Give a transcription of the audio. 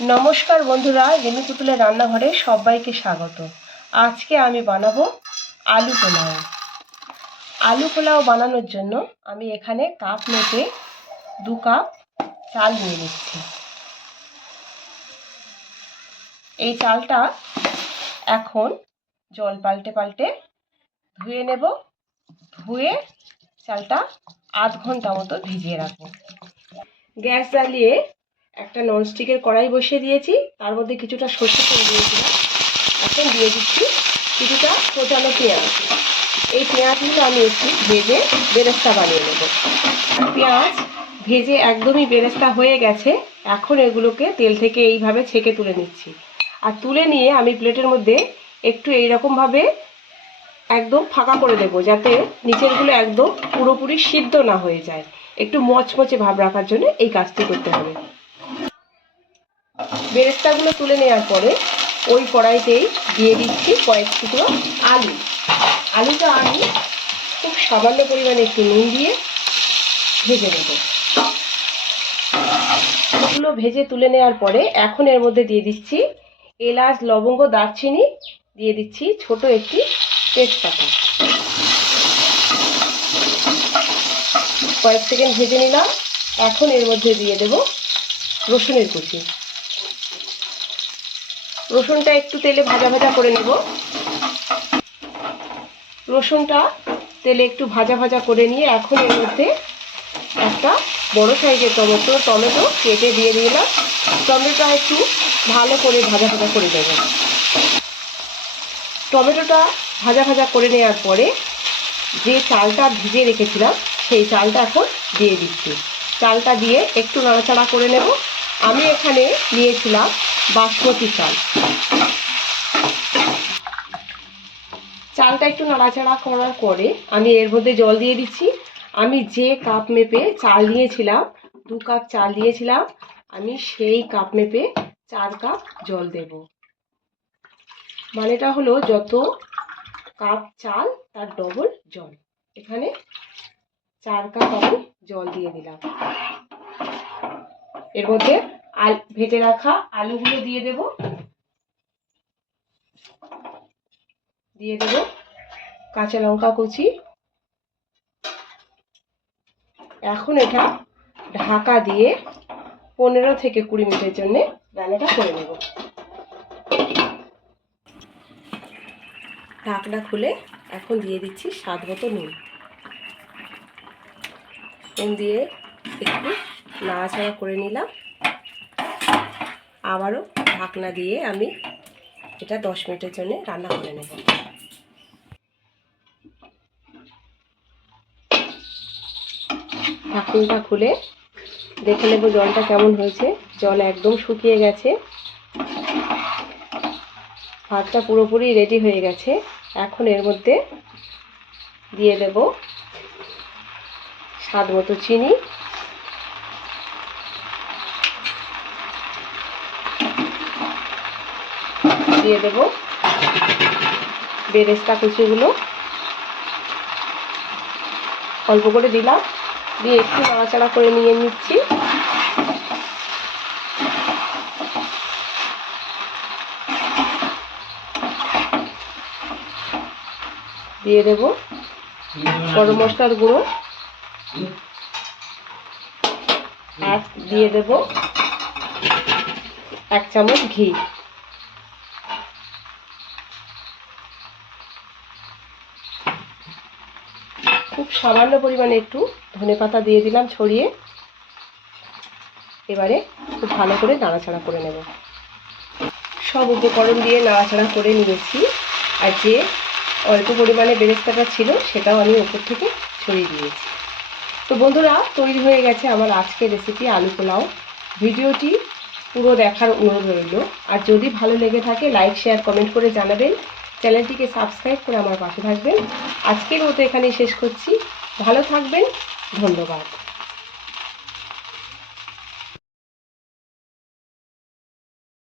नमस्कार बंधुरा रेणु पुतुलेर रान्नाघरे सबाइके स्वागत। आज के आमी बानाबो आलू पोलाओ। आलू पोलाओ बानानोर जोन्नो आमी एखाने काप मेपे 2 काप चाल निये निচ্ছি। এই চালটা এখন জল পাল্টে পাল্টে ধুয়ে নেব। ধুয়ে চালটা আধ ঘন্টা মতো ভিজিয়ে রাখবো। গ্যাস জ্বালিয়ে একটা ননস্টিকের কড়াই বসিয়ে দিয়েছি, তার মধ্যে কিছুটা সরষের তেল দিয়েছিলাম। এখন দিয়ে দিচ্ছি কিছুটা কোচানো পেঁয়াজ। এই পেঁয়াজগুলো আমি একটু ভেজে বেরেস্তা বানিয়ে নেব। পেঁয়াজ ভেজে একদমই বেরেস্তা হয়ে গেছে। এখন এগুলোকে তেল থেকে এইভাবে ছেঁকে তুলে নিচ্ছি। আর তুলে নিয়ে আমি প্লেটের মধ্যে একটু এইরকমভাবে একদম ফাঁকা করে দেব, যাতে নিচেরগুলো একদম পুরোপুরি সিদ্ধ না হয়ে যায়। একটু মচমচে ভাব রাখার জন্য এই কাজটি করতে হবে। বেরেস্তাগুলো তুলে নেওয়ার পরে ওই কড়াইতেই দিয়ে দিচ্ছি কয়েক টুকরো আলু। আলুটা আমি খুব সামান্য পরিমাণে একটু নুন দিয়ে ভেজে নেব। এগুলো ভেজে তুলে নেওয়ার পরে এখন এর মধ্যে দিয়ে দিচ্ছি এলাচ, লবঙ্গ, দারচিনি, দিয়ে দিচ্ছি ছোট একটি তেজপাতা। কয়েক সেকেন্ড ভেজে নিলাম। এখন এর মধ্যে দিয়ে দেব রসুনের কুচি। রসুনটা একটু তেলে ভাজা ভাজা করে নেব। রসুনটা তেলে একটু ভাজা ভাজা করে নিয়ে এখন এর মধ্যে একটা বড় সাইজের টমেটো কেটে দিয়ে দিলাম। টমেটোটা একটু ভালো করে ভাজা ভাজা করে দেব। টমেটোটা ভাজা ভাজা করে নেওয়ার পরে যে চালটা ভিজিয়ে রেখেছিলাম সেই চালটা এখন দিয়ে দিচ্ছি। চালটা দিয়ে একটু নাড়াচাড়া করে নেব। আমি এখানে নিয়েছিলাম বাসমতি চাল। চালটা একটু নাড়াচাড়া করার পরে আমি এর মধ্যে জল দিয়ে দিচ্ছি। আমি যে কাপ মেপে চাল নিয়েছিলাম, 2 কাপ চাল দিয়েছিলাম, আমি সেই কাপ মেপে 4 কাপ জল দেব। মানেটা হলো যত কাপ চাল তার ডবল জল। এখানে 4 কাপ আমি জল দিয়ে দিলাম। এর মধ্যে ভেজে রাখা আলুগুলো দিয়ে দেব। দিয়ে দেব কাঁচা লঙ্কা কুচি। এখন এটা ঢাকা দিয়ে 15 থেকে 20 মিনিটের জন্য রান্নাটা করে নেব। ঢাকনা খুলে এখন দিয়ে দিচ্ছি স্বাদ মতো নুন। নুন দিয়ে একটু নাড়াচাড়া করে নিলাম। আবারও ঢাকনা দিয়ে আমি এটা 10 মিনিটের জন্য রান্না করে নেব। ঢাকনাটা খুলে দেখে নেব জলটা কেমন হয়েছে। জল একদম শুকিয়ে গেছে। ভাতটা পুরোপুরি রেডি হয়ে গেছে। এখন এর মধ্যে দিয়ে দেব স্বাদ মতো চিনি, দিয়ে দেব বেরেস্তা কুচিগুলো অল্প করে দিলাম। দিয়ে একটু নাড়াচাড়া করে নিয়ে নিচ্ছি। দিয়ে দেব গরম মশলার গুঁড়ো, আর দিয়ে দেব 1 চামচ ঘি। খুব সামান্য পরিমাণে একটু ধনেপাতা দিয়ে দিলাম ছড়িয়ে। এবারে খুব ভালো করে নাড়াচাড়া করে নেব। সব উপকরণ দিয়ে নাড়াচাড়া করে নিয়েছি। আর যে অল্প পরিমাণে বেরেস্তাটা ছিল সেটাও আমি উপর থেকে ছড়িয়ে দিয়েছি। তো বন্ধুরা, তৈরি হয়ে গেছে আমার আজকের রেসিপি আলু পোলাও। ভিডিওটি পুরো দেখার অনুরোধ রইল। আর যদি ভালো লেগে থাকে লাইক, শেয়ার, কমেন্ট করে জানাবেন। চ্যানেলটিকে সাবস্ক্রাইব করে আমার পাশে থাকবেন। আজকের মতো এখানেই শেষ করছি। ভালো থাকবেন। ধন্যবাদ।